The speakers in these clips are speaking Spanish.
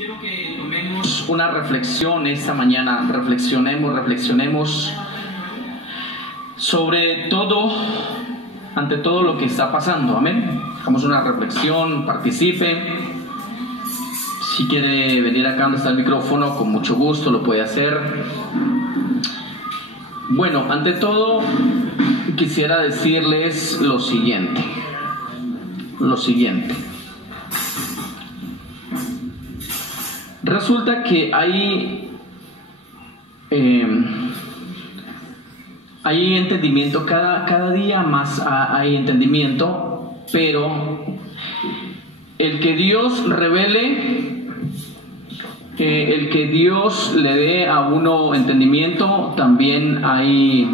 Quiero que tomemos una reflexión esta mañana, reflexionemos sobre todo, ante todo lo que está pasando, amén. Hagamos una reflexión, participe. Si quiere venir acá donde está el micrófono, con mucho gusto lo puede hacer. Bueno, ante todo, quisiera decirles lo siguiente. Resulta que hay entendimiento, cada día más hay entendimiento, pero el que Dios revele, el que Dios le dé a uno entendimiento, también hay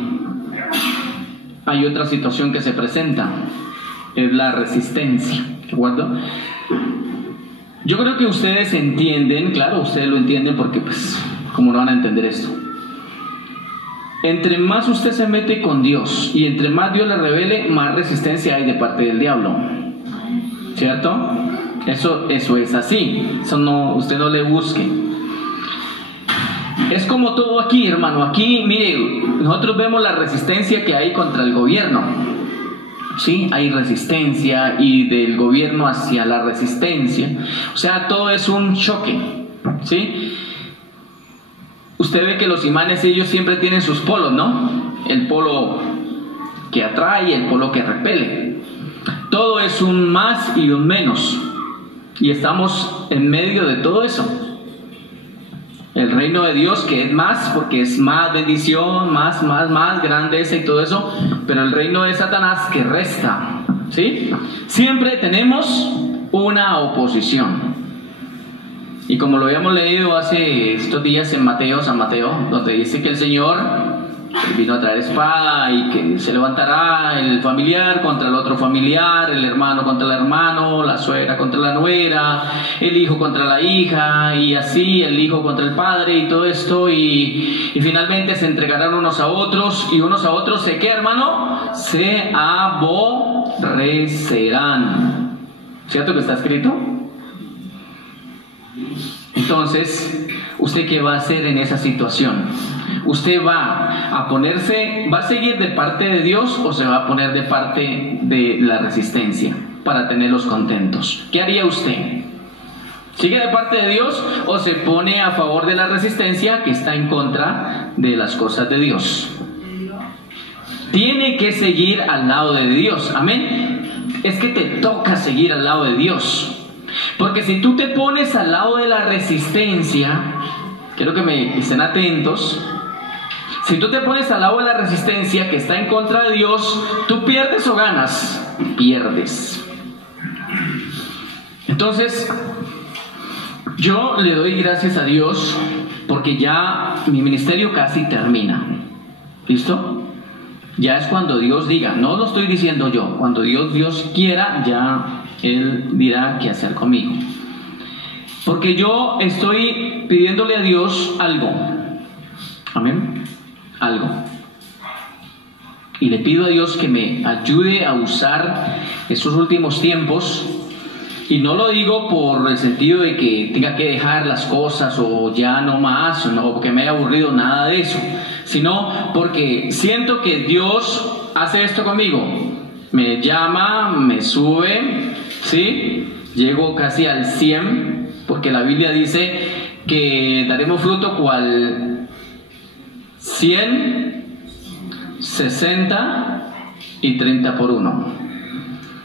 otra situación que se presenta, es la resistencia, ¿de acuerdo? Yo creo que ustedes entienden, claro, ustedes lo entienden porque pues, ¿cómo no van a entender esto? Entre más usted se mete con Dios y entre más Dios le revele, más resistencia hay de parte del diablo, ¿cierto? Eso es así, eso no, usted no le busque. Es como todo aquí, hermano. Aquí, mire, nosotros vemos la resistencia que hay contra el gobierno. Sí, hay resistencia y del gobierno hacia la resistencia. O sea, todo es un choque, ¿sí? Usted ve que los imanes, ellos siempre tienen sus polos, ¿no? El polo que atrae y el polo que repele. Todo es un más y un menos. Y estamos en medio de todo eso. El reino de Dios, que es más, porque es más bendición, más grandeza y todo eso, pero el reino de Satanás que resta, ¿sí? Siempre tenemos una oposición. Y como lo habíamos leído hace estos días en San Mateo, donde dice que el Señor vino a traer espada y que se levantará el familiar contra el otro familiar, el hermano contra el hermano, la suegra contra la nuera, el hijo contra la hija, y así el hijo contra el padre y todo esto, y finalmente se entregarán unos a otros, y unos a otros ¿se qué, hermano? Se aborrecerán. ¿Cierto que está escrito? Entonces, ¿usted qué va a hacer en esa situación? ¿Usted va a seguir de parte de Dios o se va a poner de parte de la resistencia para tenerlos contentos? ¿Qué haría usted? ¿Sigue de parte de Dios o se pone a favor de la resistencia que está en contra de las cosas de Dios? Tiene que seguir al lado de Dios, amén. Es que te toca seguir al lado de Dios. Porque si tú te pones al lado de la resistencia, quiero que me estén atentos. Si tú te pones al lado de la resistencia que está en contra de Dios, ¿tú pierdes o ganas? Pierdes. Entonces, yo le doy gracias a Dios porque ya mi ministerio casi termina. ¿Listo? Ya es cuando Dios diga, no lo estoy diciendo yo, cuando Dios quiera, ya Él dirá qué hacer conmigo. Porque yo estoy pidiéndole a Dios algo. Amén. Algo. Y le pido a Dios que me ayude a usar esos últimos tiempos. Y no lo digo por el sentido de que tenga que dejar las cosas o ya no más, o no, porque me haya aburrido, nada de eso. Sino porque siento que Dios hace esto conmigo. Me llama, me sube, ¿sí? Llego casi al 100, porque la Biblia dice que daremos fruto cual 100, 60 y 30 por 1.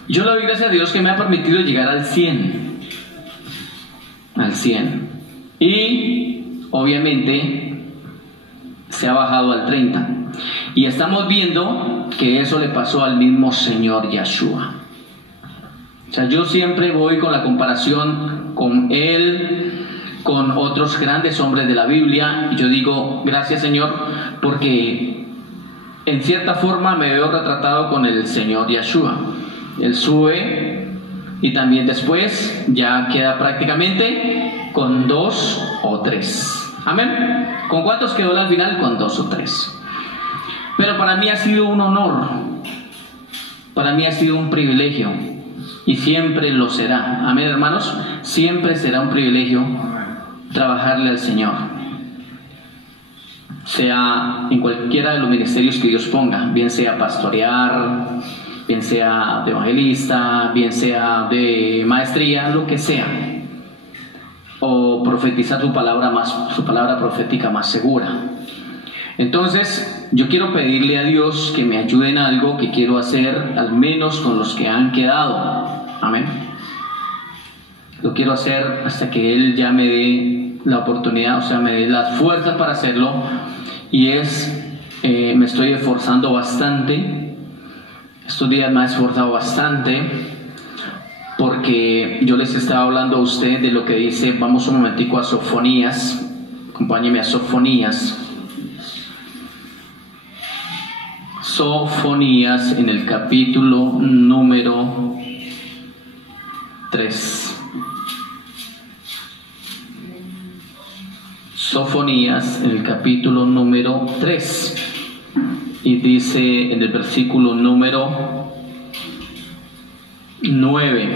Yo le doy gracias a Dios que me ha permitido llegar al 100. Al 100. Y obviamente se ha bajado al 30. Y estamos viendo que eso le pasó al mismo Señor Yeshua. O sea, yo siempre voy con la comparación con Él, con otros grandes hombres de la Biblia, y yo digo, gracias Señor, porque en cierta forma me veo retratado con el Señor Yeshua. Él sube y también después ya queda prácticamente con 2 o 3. Amén. ¿Con cuántos quedó al final? Con 2 o 3. Pero para mí ha sido un honor, para mí ha sido un privilegio y siempre lo será. Amén, hermanos. Siempre será un privilegio trabajarle al Señor, sea en cualquiera de los ministerios que Dios ponga, bien sea pastorear, bien sea de evangelista, bien sea de maestría, lo que sea, o profetizar su palabra profética más segura. Entonces, yo quiero pedirle a Dios que me ayude en algo que quiero hacer, al menos con los que han quedado. Amén. Lo quiero hacer hasta que Él ya me dé la oportunidad, o sea, me dé las fuerzas para hacerlo. Y me estoy esforzando bastante. Estos días me he esforzado bastante, porque yo les estaba hablando a ustedes de lo que dice. Vamos un momentico a Sofonías. Acompáñenme a Sofonías. Sofonías en el capítulo número 3. Sofonías en el capítulo número 3. Y dice en el versículo número 9.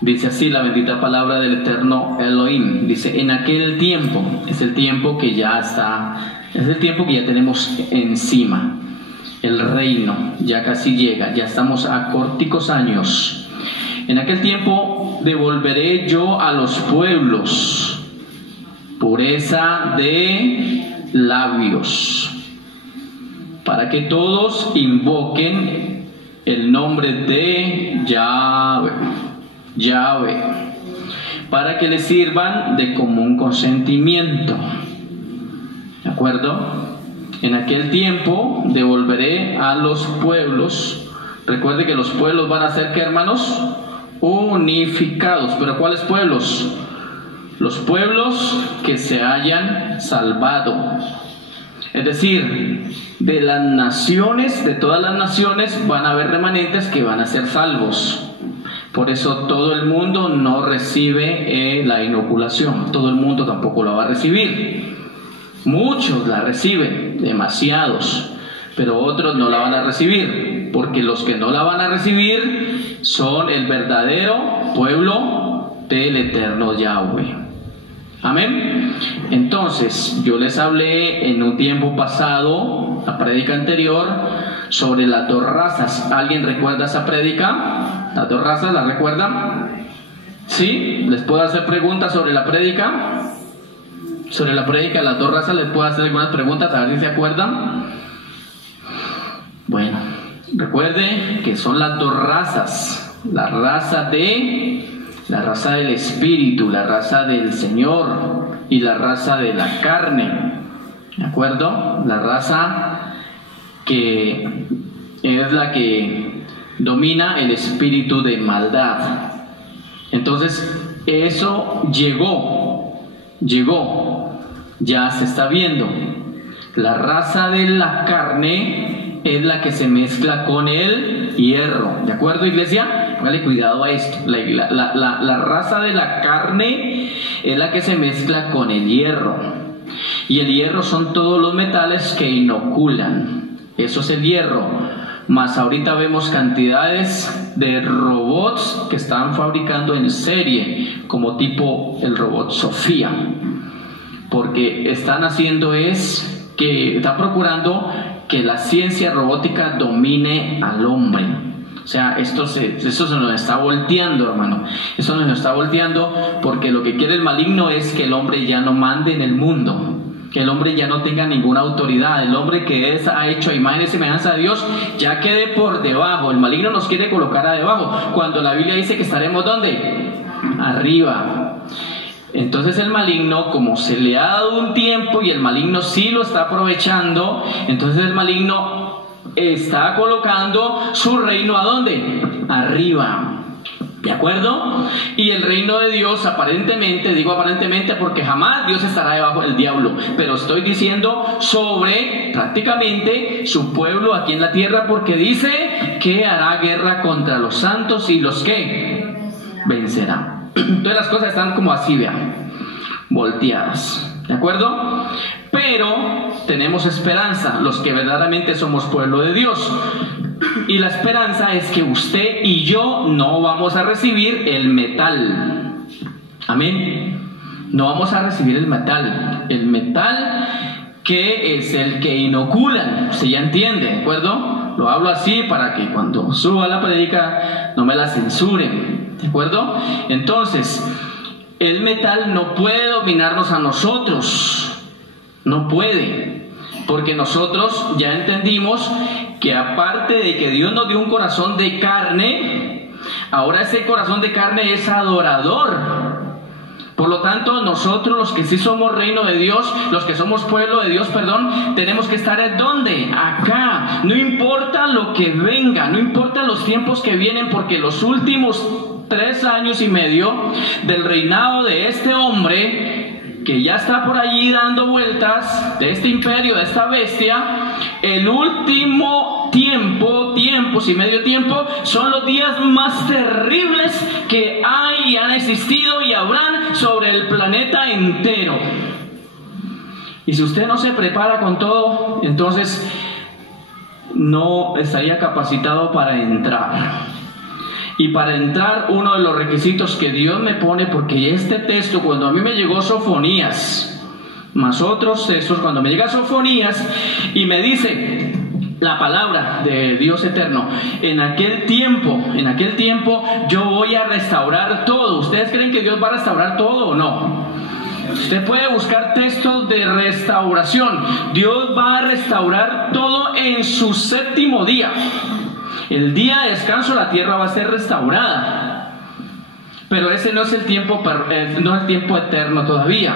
Dice así la bendita palabra del eterno Elohim. Dice, en aquel tiempo, es el tiempo que ya está... Es el tiempo que ya tenemos encima. El reino ya casi llega, ya estamos a corticos años. En aquel tiempo devolveré yo a los pueblos pureza de labios, para que todos invoquen el nombre de Yahweh, para que les sirvan de común consentimiento. ¿De acuerdo? En aquel tiempo devolveré a los pueblos. Recuerde que los pueblos van a ser, ¿qué, hermanos? Unificados. ¿Pero cuáles pueblos? Los pueblos que se hayan salvado. Es decir, de las naciones, de todas las naciones, van a haber remanentes que van a ser salvos. Por eso todo el mundo no recibe la inoculación. Todo el mundo tampoco la va a recibir. Muchos la reciben, demasiados, pero otros no la van a recibir, porque los que no la van a recibir son el verdadero pueblo del eterno Yahweh. Amén. Entonces, yo les hablé en un tiempo pasado, la prédica anterior, sobre las dos razas. ¿Alguien recuerda esa prédica? ¿Las dos razas la recuerdan? ¿Sí? ¿Les puedo hacer preguntas sobre la prédica? Sobre la prédica de las dos razas les puedo hacer algunas preguntas, a ver si se acuerdan. Bueno, recuerde que son las dos razas. La raza del espíritu, la raza del Señor y la raza de la carne. ¿De acuerdo? La raza que es la que domina el espíritu de maldad. Entonces, eso llegó, ya se está viendo. La raza de la carne es la que se mezcla con el hierro. ¿De acuerdo, iglesia? Póngale cuidado a esto. La raza de la carne es la que se mezcla con el hierro. Y el hierro son todos los metales que inoculan. Eso es el hierro. Más ahorita vemos cantidades de robots que están fabricando en serie, como tipo el robot Sofía. Porque están haciendo está procurando que la ciencia robótica domine al hombre. O sea, esto se nos está volteando, hermano. Eso nos está volteando porque lo que quiere el maligno es que el hombre ya no mande en el mundo, que el hombre ya no tenga ninguna autoridad. El hombre que ha hecho a imagen y semejanza de Dios ya quede por debajo. El maligno nos quiere colocar a debajo, cuando la Biblia dice que estaremos ¿dónde? Arriba. Entonces el maligno, como se le ha dado un tiempo y el maligno sí lo está aprovechando, entonces el maligno está colocando su reino ¿a dónde? Arriba. ¿De acuerdo? Y el reino de Dios aparentemente, digo aparentemente porque jamás Dios estará debajo del diablo, pero estoy diciendo sobre prácticamente su pueblo aquí en la tierra, porque dice que hará guerra contra los santos y los que vencerán. Entonces las cosas están como así, vean, volteadas. ¿De acuerdo? Pero tenemos esperanza, los que verdaderamente somos pueblo de Dios. Y la esperanza es que usted y yo no vamos a recibir el metal. Amén. No vamos a recibir el metal que es el que inoculan, si ya entiende, ¿de acuerdo? Lo hablo así para que cuando suba la predica no me la censuren, ¿de acuerdo? Entonces, el metal no puede dominarnos a nosotros, no puede, porque nosotros ya entendimos que aparte de que Dios nos dio un corazón de carne, ahora ese corazón de carne es adorador. Por lo tanto, nosotros los que sí somos reino de Dios, los que somos pueblo de Dios, tenemos que estar ¿en dónde? Acá. No importa lo que venga, no importa los tiempos que vienen, porque los últimos 3 años y medio del reinado de este hombre, que ya está por allí dando vueltas, de este imperio, de esta bestia, el último tiempos y medio tiempo son los días más terribles que hay y han existido y habrán sobre el planeta entero. Y si usted no se prepara con todo, entonces no estaría capacitado para entrar. Y para entrar, uno de los requisitos que Dios me pone, porque este texto, cuando a mí me llegó Sofonías, más otros textos, cuando me llega Sofonías y me dice la palabra de Dios eterno, en aquel tiempo yo voy a restaurar todo. ¿Ustedes creen que Dios va a restaurar todo o no? Usted puede buscar textos de restauración. Dios va a restaurar todo en su 7º día. El día de descanso la tierra va a ser restaurada. Pero ese no es el tiempo, no es el tiempo eterno todavía.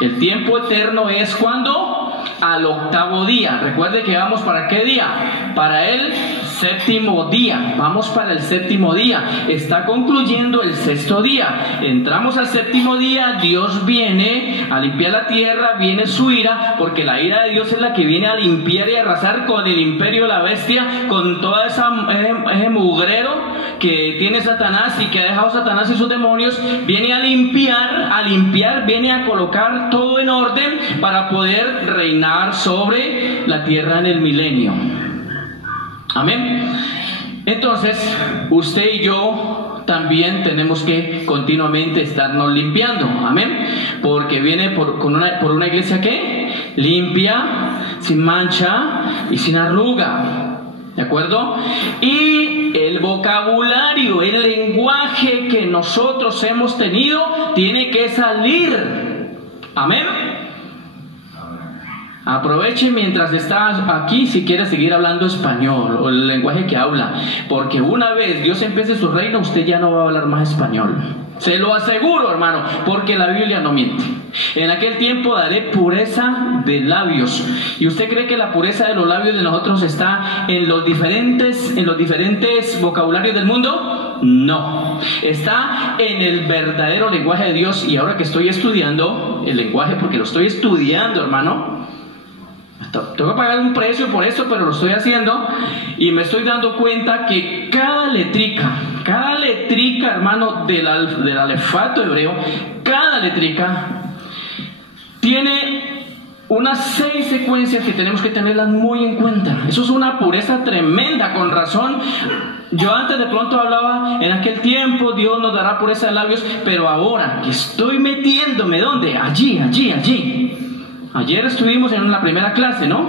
El tiempo eterno es cuando al 8º día. Recuerde que vamos para ¿qué día? Para el 7º día. Vamos para el 7º día. Está concluyendo el 6º día. Entramos al 7º día. Dios viene a limpiar la tierra. Viene su ira, porque la ira de Dios es la que viene a limpiar y arrasar con el imperio de la bestia, con toda ese mugrero que tiene Satanás y que ha dejado Satanás y sus demonios. Viene a limpiar, viene a colocar todo en orden para poder reinar sobre la tierra en el milenio. Amén. Entonces, usted y yo también tenemos que continuamente estarnos limpiando. Amén. Porque viene por una iglesia que limpia, sin mancha y sin arruga. ¿De acuerdo? Y el vocabulario, el lenguaje que nosotros hemos tenido tiene que salir. Amén. Aproveche mientras está aquí si quiere seguir hablando español o el lenguaje que habla, porque una vez Dios empiece su reino, usted ya no va a hablar más español. Se lo aseguro, hermano, porque la Biblia no miente. En aquel tiempo daré pureza de labios. ¿Y usted cree que la pureza de los labios de nosotros está en los diferentes vocabularios del mundo? No. Está en el verdadero lenguaje de Dios. Y ahora que estoy estudiando el lenguaje, porque lo estoy estudiando, hermano, tengo que pagar un precio por eso, pero lo estoy haciendo y me estoy dando cuenta que cada letrica, hermano, del alefato hebreo, cada letrica tiene unas 6 secuencias que tenemos que tenerlas muy en cuenta. Eso es una pureza tremenda, con razón. Yo antes de pronto hablaba, en aquel tiempo Dios nos dará pureza de labios, pero ahora que estoy metiéndome, ¿dónde? Allí. Ayer estuvimos en la primera clase, ¿no?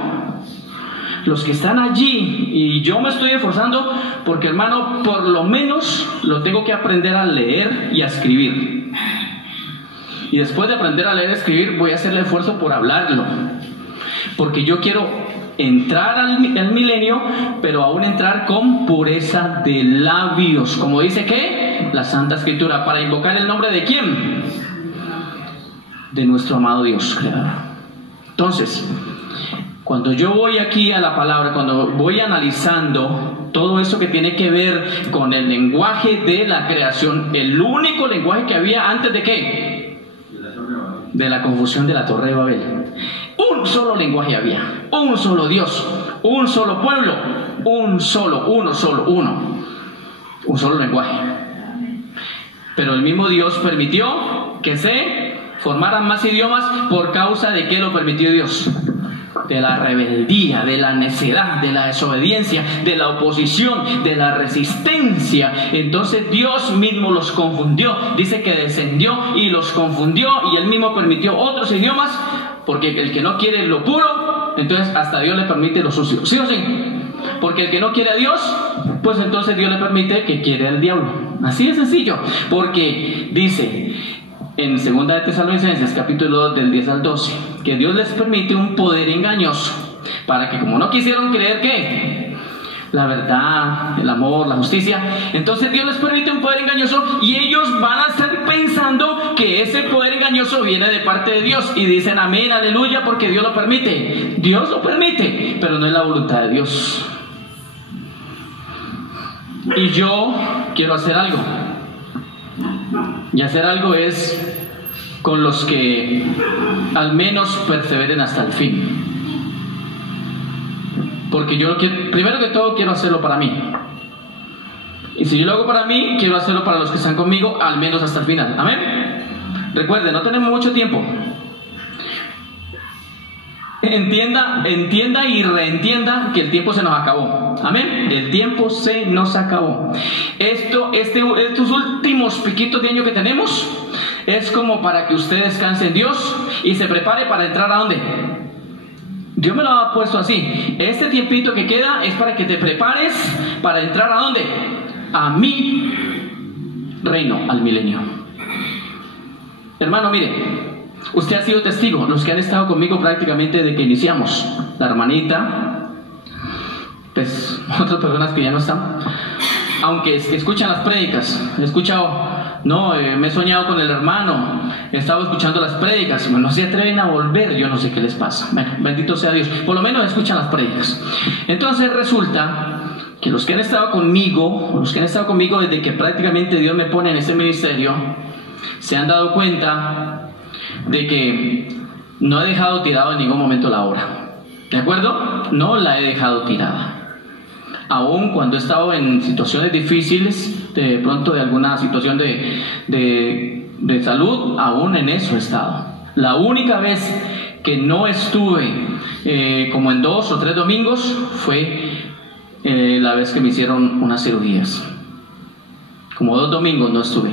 Los que están allí, y yo me estoy esforzando porque, hermano, por lo menos lo tengo que aprender a leer y a escribir. Y después de aprender a leer y escribir, voy a hacer el esfuerzo por hablarlo, porque yo quiero entrar al milenio, pero aún entrar con pureza de labios, como dice ¿qué? La Santa Escritura, para invocar el nombre ¿de quién? De nuestro amado Dios creador. Entonces, cuando yo voy aquí a la palabra, cuando voy analizando todo eso que tiene que ver con el lenguaje de la creación, el único lenguaje que había antes de ¿qué? De la confusión de la Torre de Babel. Un solo lenguaje había, un solo Dios, un solo pueblo, un solo lenguaje. Pero el mismo Dios permitió que se formaran más idiomas. ¿Por causa de qué lo permitió Dios? de la rebeldía, de la necedad, de la desobediencia, de la oposición, de la resistencia. Entonces Dios mismo los confundió. Dice que descendió y los confundió, y Él mismo permitió otros idiomas, porque el que no quiere lo puro, entonces hasta Dios le permite lo sucio. ¿Sí o sí? Porque el que no quiere a Dios, pues entonces Dios le permite que quiere al diablo. Así de sencillo. Porque dice en 2 de Tesalonicenses capítulo 2 del 10 al 12 que Dios les permite un poder engañoso para que, como no quisieron creer que la verdad, el amor, la justicia, entonces Dios les permite un poder engañoso, y ellos van a estar pensando que ese poder engañoso viene de parte de Dios, y dicen amén, aleluya, porque Dios lo permite. Dios lo permite, pero no es la voluntad de Dios. Y yo quiero hacer algo, y hacer algo es con los que al menos perseveren hasta el fin. Porque yo primero que todo quiero hacerlo para mí. Y si yo lo hago para mí, quiero hacerlo para los que están conmigo, al menos hasta el final. Amén. Recuerden, no tenemos mucho tiempo. Entienda y reentienda que el tiempo se nos acabó. Amén. El tiempo se nos acabó. Estos últimos piquitos de año que tenemos es como para que usted descanse en Dios y se prepare para entrar a ¿dónde? Dios me lo ha puesto así. Este tiempito que queda es para que te prepares para entrar a ¿dónde? A mi reino, al milenio. Hermano, mire, usted ha sido testigo, los que han estado conmigo prácticamente desde que iniciamos. La hermanita, pues otras personas que ya no están, aunque escuchan las prédicas. He escuchado, me he soñado con el hermano, he estado escuchando las prédicas, no se atreven a volver, yo no sé qué les pasa. Bueno, bendito sea Dios, por lo menos escuchan las prédicas. Entonces resulta que los que han estado conmigo desde que prácticamente Dios me pone en este ministerio, se han dado cuenta de que no he dejado tirado en ningún momento la obra. ¿De acuerdo? No la he dejado tirada. Aún cuando he estado en situaciones difíciles, de pronto de alguna situación de salud, aún en eso he estado. La única vez que no estuve como en 2 o 3 domingos fue la vez que me hicieron unas cirugías. Como 2 domingos no estuve,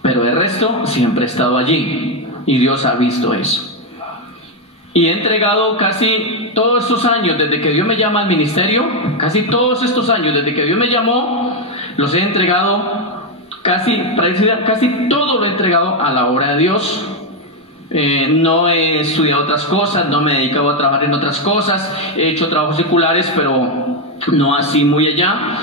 pero el resto siempre he estado allí, y Dios ha visto eso. Y he entregado casi todos estos años desde que Dios me llama al ministerio, casi todos estos años desde que Dios me llamó, los he entregado, casi todo lo he entregado a la obra de Dios. No he estudiado otras cosas, no me he dedicado a trabajar en otras cosas, he hecho trabajos seculares, pero no así muy allá,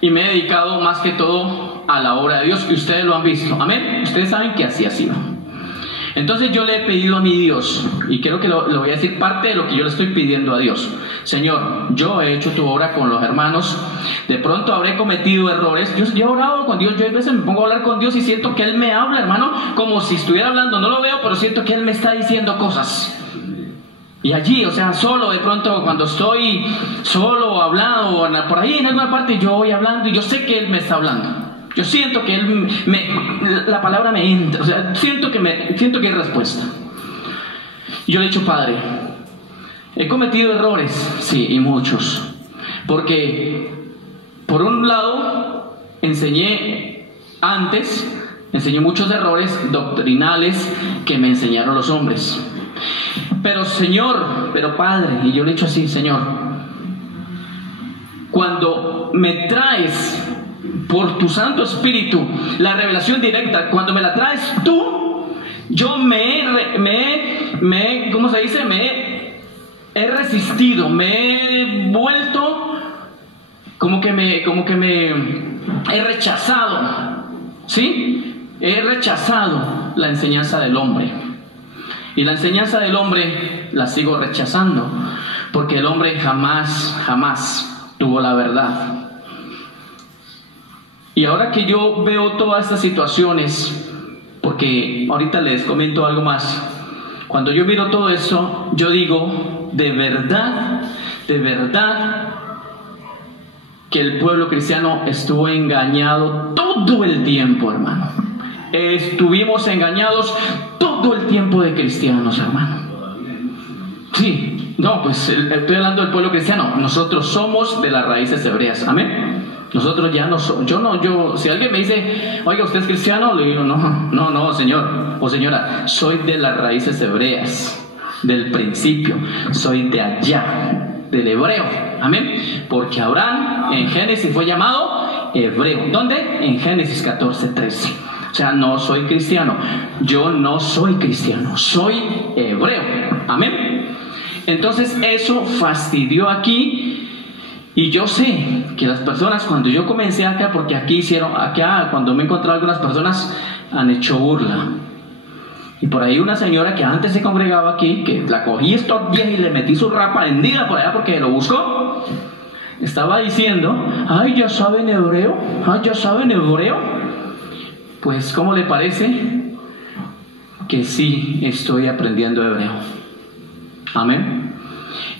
y me he dedicado más que todo a la obra de Dios, y ustedes lo han visto. Amén. Ustedes saben que así ha sido. Entonces yo le he pedido a mi Dios, y creo que lo voy a decir parte de lo que yo le estoy pidiendo a Dios. Señor, yo he hecho tu obra con los hermanos, de pronto habré cometido errores. Yo he orado con Dios, yo a veces me pongo a hablar con Dios y siento que Él me habla, hermano, como si estuviera hablando. No lo veo, pero siento que Él me está diciendo cosas. Y allí, solo de pronto cuando estoy solo hablando, por ahí en alguna parte yo voy hablando y yo sé que Él me está hablando. Yo siento que la palabra me entra, siento que hay respuesta. Yo le he dicho, Padre, he cometido errores, sí, y muchos, porque por un lado enseñé muchos errores doctrinales que me enseñaron los hombres. Pero Padre, y yo le he dicho así, Señor, cuando me traes por tu Santo Espíritu la revelación directa, cuando me la traes tú, yo he resistido, me he vuelto como que me he rechazado, ¿sí? He rechazado la enseñanza del hombre, y la enseñanza del hombre la sigo rechazando, porque el hombre jamás tuvo la verdad. Y ahora que yo veo todas estas situaciones, porque ahorita les comento algo más, cuando yo miro todo eso, yo digo, de verdad, que el pueblo cristiano estuvo engañado todo el tiempo, hermano. Estuvimos engañados todo el tiempo de cristianos, hermano. Sí, no, pues estoy hablando del pueblo cristiano. Nosotros somos de las raíces hebreas. Amén. Nosotros ya no somos. Si alguien me dice, oiga, ¿usted es cristiano? Le digo, no, señor o señora, soy de las raíces hebreas, del principio, soy de allá, del hebreo. Amén. Porque Abraham en Génesis fue llamado hebreo. ¿Dónde? En Génesis 14:13. O sea, no soy cristiano. Yo no soy cristiano, soy hebreo. Amén. Entonces eso fastidió aquí. Y yo sé que las personas, cuando yo comencé acá, porque cuando me he encontrado algunas personas han hecho burla. Y por ahí una señora que antes se congregaba aquí, que la cogí estos días y le metí su rapa hendida por allá porque lo buscó, estaba diciendo, ay, ¿ya saben hebreo? Ay, ¿ya saben hebreo? Pues, ¿cómo le parece? Que sí estoy aprendiendo hebreo. Amén.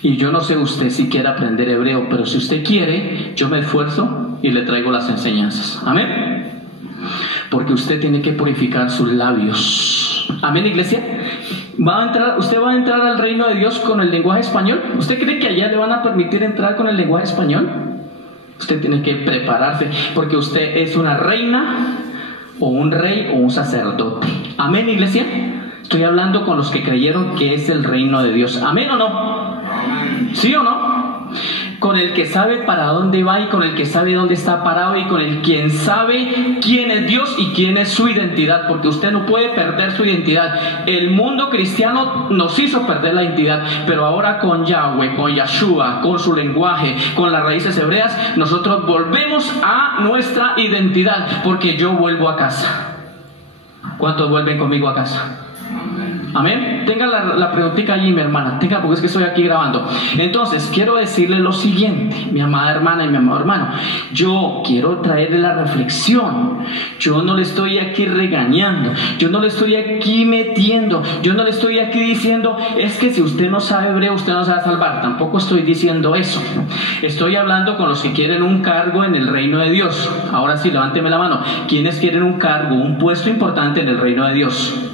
Y yo no sé usted si quiere aprender hebreo, pero si usted quiere, yo me esfuerzo y le traigo las enseñanzas. Amén. Porque usted tiene que purificar sus labios. Amén, iglesia. ¿Usted va a entrar al reino de Dios con el lenguaje español? ¿Usted cree que allá le van a permitir entrar con el lenguaje español? Usted tiene que prepararse, porque usted es una reina, o un rey, o un sacerdote. Amén, iglesia. Estoy hablando con los que creyeron que es el reino de Dios. ¿Amén o no? ¿Sí o no? Con el que sabe para dónde va y con el que sabe dónde está parado y con el quien sabe quién es Dios y quién es su identidad, porque usted no puede perder su identidad. El mundo cristiano nos hizo perder la identidad, pero ahora con Yahweh, con Yahshua, con su lenguaje, con las raíces hebreas, nosotros volvemos a nuestra identidad, porque yo vuelvo a casa. ¿Cuántos vuelven conmigo a casa? Amén. Tenga la preguntita allí, mi hermana. Tenga, porque es que estoy aquí grabando. Entonces, quiero decirle lo siguiente, mi amada hermana y mi amado hermano. Yo quiero traerle la reflexión. Yo no le estoy aquí regañando. Yo no le estoy aquí metiendo. Yo no le estoy aquí diciendo, es que si usted no sabe hebreo, usted no se va a salvar. Tampoco estoy diciendo eso. Estoy hablando con los que quieren un cargo en el reino de Dios. Ahora sí, levánteme la mano. ¿Quiénes quieren un cargo, un puesto importante en el reino de Dios?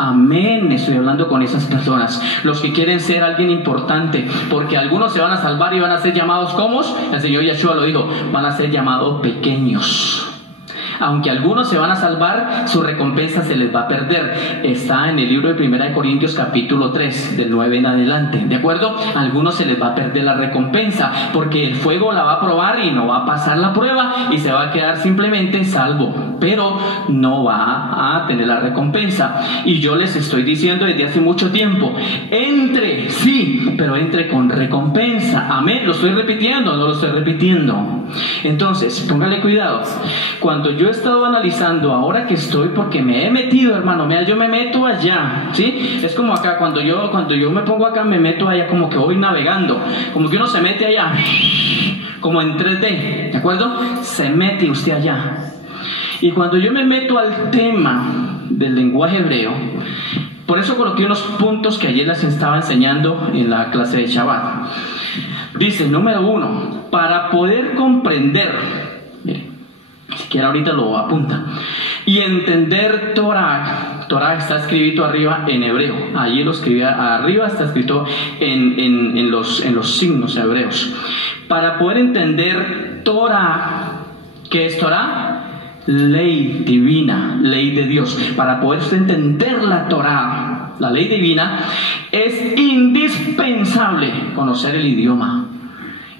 Amén, estoy hablando con esas personas, los que quieren ser alguien importante, porque algunos se van a salvar y van a ser llamados como, el Señor Yahshua lo dijo, van a ser llamados pequeños. Aunque algunos se van a salvar, su recompensa se les va a perder. Está en el libro de 1 Corintios capítulo 3, del 9 en adelante, ¿de acuerdo? A algunos se les va a perder la recompensa, porque el fuego la va a probar y no va a pasar la prueba y se va a quedar simplemente salvo, pero no va a tener la recompensa. Y yo les estoy diciendo desde hace mucho tiempo, entre, sí, pero entre con recompensa. Amén, lo estoy repitiendo, no lo estoy repitiendo. Entonces, póngale cuidado. Cuando yo he estado analizando, ahora que estoy, porque me he metido, hermano, mira, yo me meto allá, ¿sí? Es como acá, cuando yo me pongo acá, me meto allá, como que voy navegando, como que uno se mete allá, como en 3D, ¿de acuerdo? Se mete usted allá. Y cuando yo me meto al tema del lenguaje hebreo, por eso coloqué unos puntos que ayer les estaba enseñando en la clase de Shabbat. Dice, número 1, para poder comprender, mire, siquiera ahorita lo apunta, y entender Torah. Torah está escrito arriba en hebreo, allí lo escribía arriba, está escrito en los signos hebreos. Para poder entender Torah, ¿qué es Torah? Ley divina, ley de Dios. Para poder entender la Torah, la ley divina, es indispensable conocer el idioma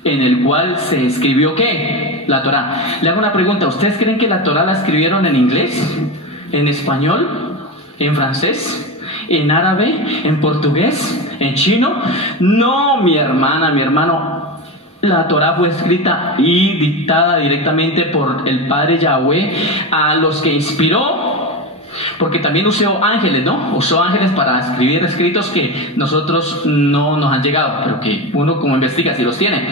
en el cual se escribió ¿qué? La Torah. Le hago una pregunta, ¿ustedes creen que la Torah la escribieron en inglés, en español, en francés, en árabe, en portugués, en chino? No, mi hermana, mi hermano. La Torah fue escrita y dictada directamente por el Padre Yahweh a los que inspiró, porque también usó ángeles, ¿no? Usó ángeles para escribir escritos que nosotros no nos han llegado, pero que uno como investiga si los tiene.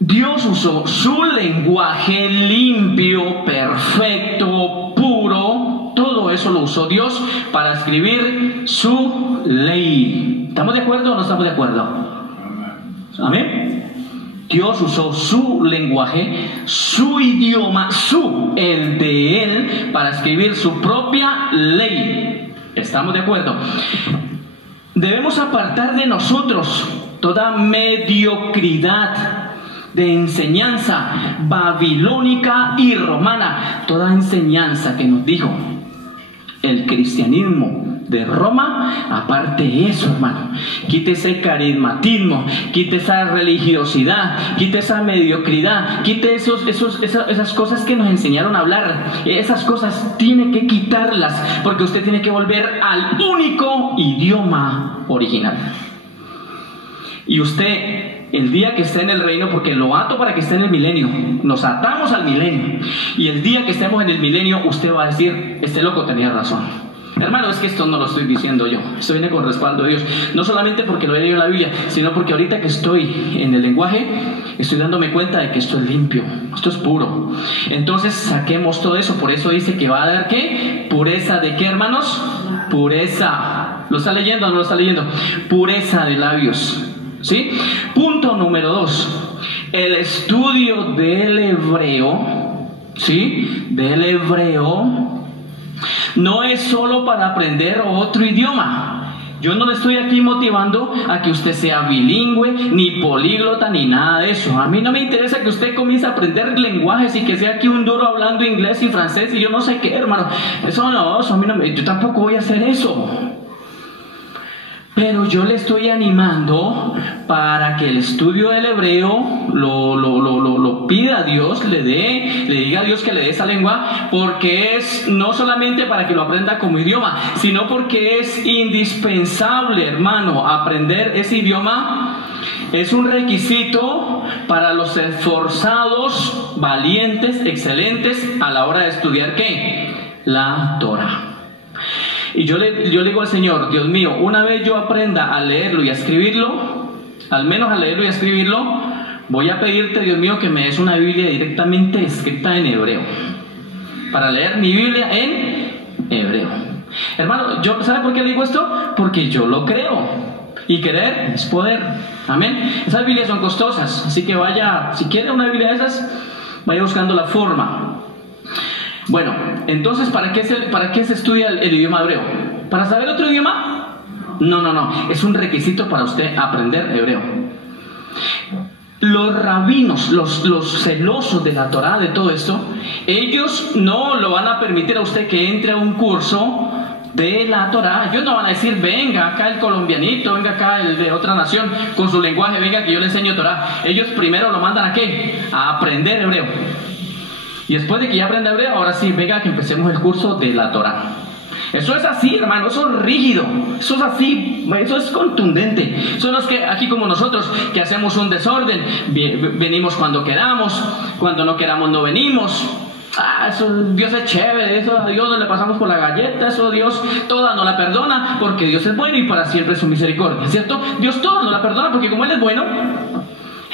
Dios usó su lenguaje limpio, perfecto, puro, todo eso lo usó Dios para escribir su ley. ¿Estamos de acuerdo o no estamos de acuerdo? Amén. Dios usó su lenguaje, su idioma, el de Él, para escribir su propia ley. ¿Estamos de acuerdo? Debemos apartar de nosotros toda mediocridad de enseñanza babilónica y romana, toda enseñanza que nos dijo el cristianismo de Roma. Aparte eso, hermano, quite ese carismatismo, quite esa religiosidad, quite esa mediocridad, quite esas cosas que nos enseñaron a hablar. Esas cosas tiene que quitarlas, porque usted tiene que volver al único idioma original. Y usted, el día que esté en el reino, porque lo ato para que esté en el milenio, nos atamos al milenio, y el día que estemos en el milenio, usted va a decir: este loco tenía razón. Hermano, es que esto no lo estoy diciendo yo, esto viene con respaldo de Dios, no solamente porque lo he leído en la Biblia, sino porque ahorita que estoy en el lenguaje, estoy dándome cuenta de que esto es limpio, esto es puro. Entonces saquemos todo eso. Por eso dice que va a dar ¿qué? Pureza de ¿qué, hermanos? Pureza. ¿Lo está leyendo o no lo está leyendo? Pureza de labios. ¿Sí? Punto número 2. El estudio del hebreo, ¿sí? Del hebreo no es solo para aprender otro idioma. Yo no le estoy aquí motivando a que usted sea bilingüe, ni políglota, ni nada de eso. A mí no me interesa que usted comience a aprender lenguajes y que sea aquí un duro hablando inglés y francés y yo no sé qué, hermano. Eso a mí no me... Yo tampoco voy a hacer eso. Pero yo le estoy animando para que el estudio del hebreo lo pida a Dios, le diga a Dios que le dé esa lengua, porque es no solamente para que lo aprenda como idioma, sino porque es indispensable, hermano, aprender ese idioma. Es un requisito para los esforzados, valientes, excelentes a la hora de estudiar ¿qué? La Torah. Y yo le digo al Señor: Dios mío, una vez yo aprenda a leerlo y a escribirlo, al menos a leerlo y a escribirlo, voy a pedirte, Dios mío, que me des una Biblia directamente escrita en hebreo, para leer mi Biblia en hebreo. Hermano, ¿sabe por qué digo esto? Porque yo lo creo, y creer es poder. Amén. Esas Biblias son costosas, así que vaya, si quiere una Biblia de esas, vaya buscando la forma. Bueno, entonces, ¿para qué se estudia el idioma hebreo? ¿Para saber otro idioma? No, es un requisito para usted aprender hebreo. Los rabinos, los celosos de la Torah, de todo esto, ellos no lo van a permitir a usted que entre a un curso de la Torah. Ellos no van a decir: venga acá el colombianito, venga acá el de otra nación con su lenguaje, venga que yo le enseño Torah. Ellos primero lo mandan ¿a qué? A aprender hebreo. Y después de que ya aprenda hebreo, ahora sí, venga que empecemos el curso de la Torah. Eso es así, hermano, eso es rígido, eso es así, eso es contundente. Son los que aquí como nosotros, que hacemos un desorden, venimos cuando queramos, cuando no queramos no venimos. Eso, Dios es chévere, eso a Dios no le pasamos por la galleta, eso Dios toda no la perdona, porque Dios es bueno y para siempre es su misericordia, ¿cierto? Dios toda no la perdona porque como Él es bueno.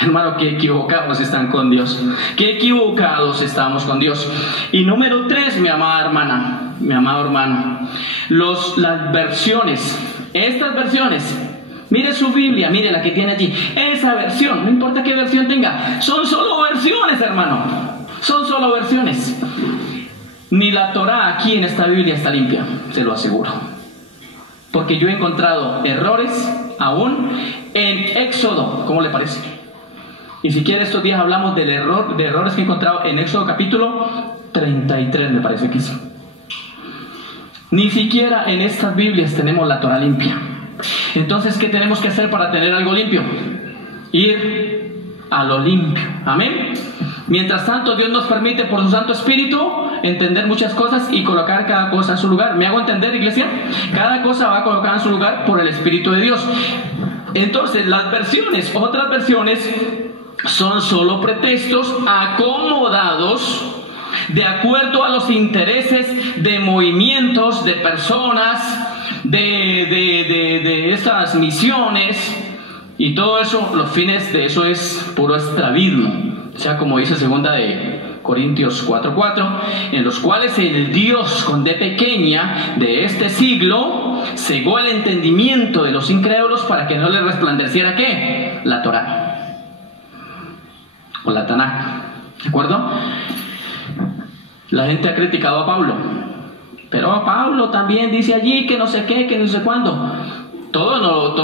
Hermano, qué equivocados están con Dios, qué equivocados estamos con Dios. Y número 3, mi amada hermana, mi amado hermano, las versiones, estas versiones, mire su Biblia, mire la que tiene allí, esa versión, no importa qué versión tenga, son solo versiones, hermano, son solo versiones. Ni la Torah aquí en esta Biblia está limpia, se lo aseguro, porque yo he encontrado errores aún en Éxodo. ¿Cómo le parece? Y si quiere, estos días hablamos de errores que he encontrado en Éxodo capítulo 33, me parece que es. Ni siquiera en estas Biblias tenemos la Torah limpia. Entonces, ¿qué tenemos que hacer para tener algo limpio? Ir a lo limpio. Amén. Mientras tanto, Dios nos permite por su Santo Espíritu entender muchas cosas y colocar cada cosa en su lugar. ¿Me hago entender, iglesia? Cada cosa va colocada en su lugar por el Espíritu de Dios. Entonces, otras versiones son solo pretextos acomodados de acuerdo a los intereses de movimientos, de personas, de estas misiones, y todo eso, los fines de eso es puro estrabismo. O sea, como dice 2 de Corintios 4:4, en los cuales el Dios con D pequeña de este siglo cegó el entendimiento de los incrédulos para que no les resplandeciera ¿qué? La Torah o la Tanaj. ¿De acuerdo? La gente ha criticado a Pablo Pero Pablo también dice allí que no sé qué, que no sé cuándo. Todo no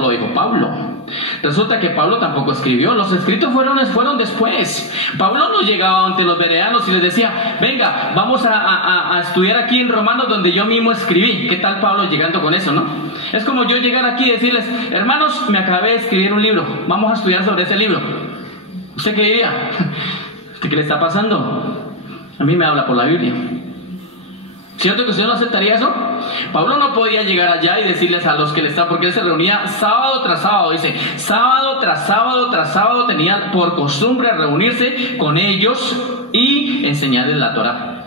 lo dijo Pablo. Resulta que Pablo tampoco escribió. Los escritos fueron después. Pablo no llegaba ante los bereanos y les decía: venga, vamos a estudiar aquí en Romanos donde yo mismo escribí. ¿Qué tal Pablo llegando con eso, no? Es como yo llegar aquí y decirles: hermanos, me acabé de escribir un libro, vamos a estudiar sobre ese libro. ¿Usted qué diría? ¿Usted qué le está pasando? A mí me habla por la Biblia. ¿Cierto que usted no aceptaría eso? Pablo no podía llegar allá y decirles a los que le estaban, porque él se reunía sábado tras sábado, dice, sábado tras sábado tras sábado tenía por costumbre reunirse con ellos y enseñarles la Torá.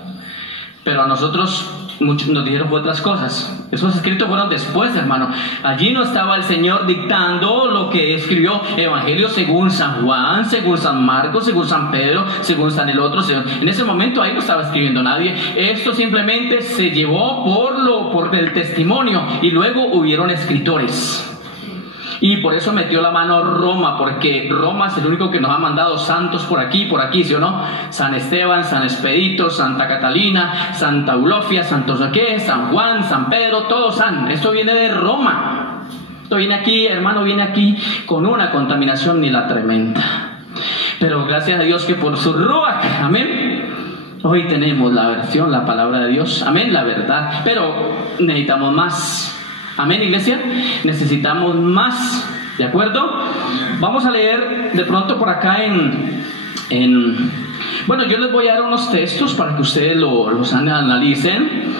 Pero a nosotros muchos nos dijeron otras cosas. Esos escritos fueron después, hermano. Allí no estaba el Señor dictando lo que escribió Evangelio según San Juan, según San Marcos, según San Pedro, según San el otro. En ese momento ahí no estaba escribiendo nadie. Esto simplemente se llevó por el testimonio, y luego hubieron escritores. Y por eso metió la mano Roma, porque Roma es el único que nos ha mandado santos por aquí, ¿sí o no? San Esteban, San Expedito, Santa Catalina, Santa Eulofia, Santo Soqué, San Juan, San Pedro, todos san. Esto viene de Roma. Esto viene aquí, hermano, viene aquí con una contaminación ni la tremenda. Pero gracias a Dios que por su Ruach, amén, hoy tenemos la palabra de Dios, amén, la verdad. Pero necesitamos más. Amén, iglesia, necesitamos más, ¿de acuerdo? Vamos a leer de pronto por acá bueno, yo les voy a dar unos textos para que ustedes los analicen.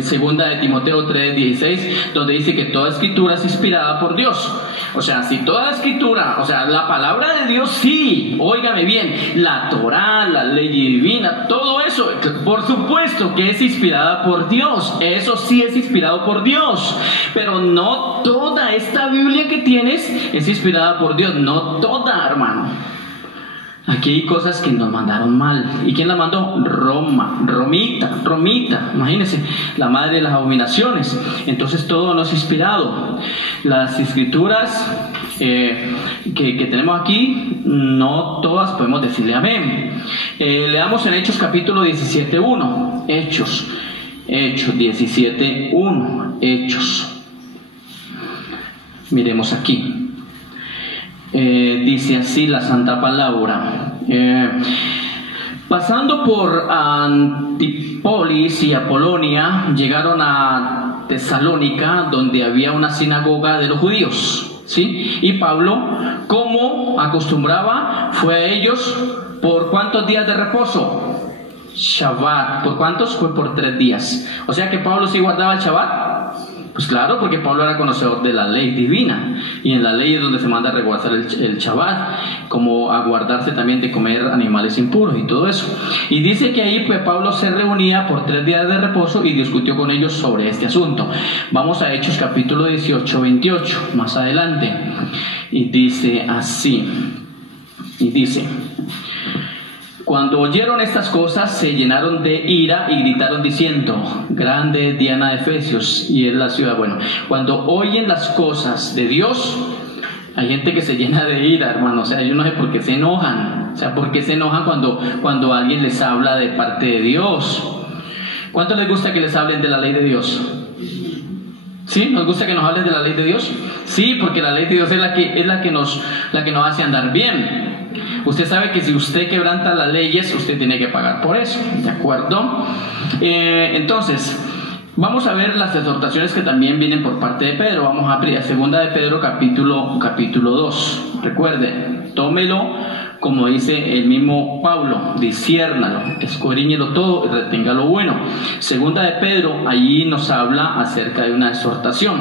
Segunda de Timoteo 3:16, donde dice que toda escritura es inspirada por Dios. O sea, si toda escritura, o sea, la palabra de Dios, sí, óigame bien, la Torá, la ley divina, todo eso, por supuesto que es inspirada por Dios. Eso sí es inspirado por Dios. Pero no toda esta Biblia que tienes es inspirada por Dios. No toda, hermano. Aquí hay cosas que nos mandaron mal. ¿Y quién la mandó? Romita, imagínense, la madre de las abominaciones. Entonces todo no es inspirado. Las escrituras que tenemos aquí, no todas podemos decirle amén. Leamos en Hechos capítulo 17:1. Hechos 17:1. Hechos. Miremos aquí. Dice así la santa palabra: pasando por Antípolis y Apolonia, llegaron a Tesalónica, donde había una sinagoga de los judíos, ¿sí? Y Pablo, como acostumbraba, fue a ellos por ¿cuántos días de reposo? Shabbat. ¿Por cuántos? Fue por 3 días. O sea que Pablo sí guardaba el Shabbat. Pues claro, porque Pablo era conocedor de la ley divina, y en la ley es donde se manda a reguardar el Shabbat, como a guardarse también de comer animales impuros y todo eso. Y dice que ahí pues Pablo se reunía por 3 días de reposo y discutió con ellos sobre este asunto. Vamos a Hechos capítulo 18-28, más adelante, y dice así, cuando oyeron estas cosas, se llenaron de ira y gritaron diciendo: grande es Diana de Efesios, y es la ciudad. Bueno, cuando oyen las cosas de Dios, hay gente que se llena de ira, hermano. O sea, yo no sé por qué se enojan. O sea, ¿por qué se enojan cuando alguien les habla de parte de Dios? ¿Cuánto les gusta que les hablen de la ley de Dios? ¿Sí? ¿Nos gusta que nos hablen de la ley de Dios? Sí, porque la ley de Dios es la que nos hace andar bien. Usted sabe que si usted quebranta las leyes, usted tiene que pagar por eso, ¿de acuerdo? Entonces, vamos a ver las exhortaciones que también vienen por parte de Pedro. Vamos a abrir a segunda de Pedro capítulo 2. Recuerde, tómelo como dice el mismo Pablo, disciérnalo, escudriñelo todo y retenga lo bueno. Segunda de Pedro, allí nos habla acerca de una exhortación.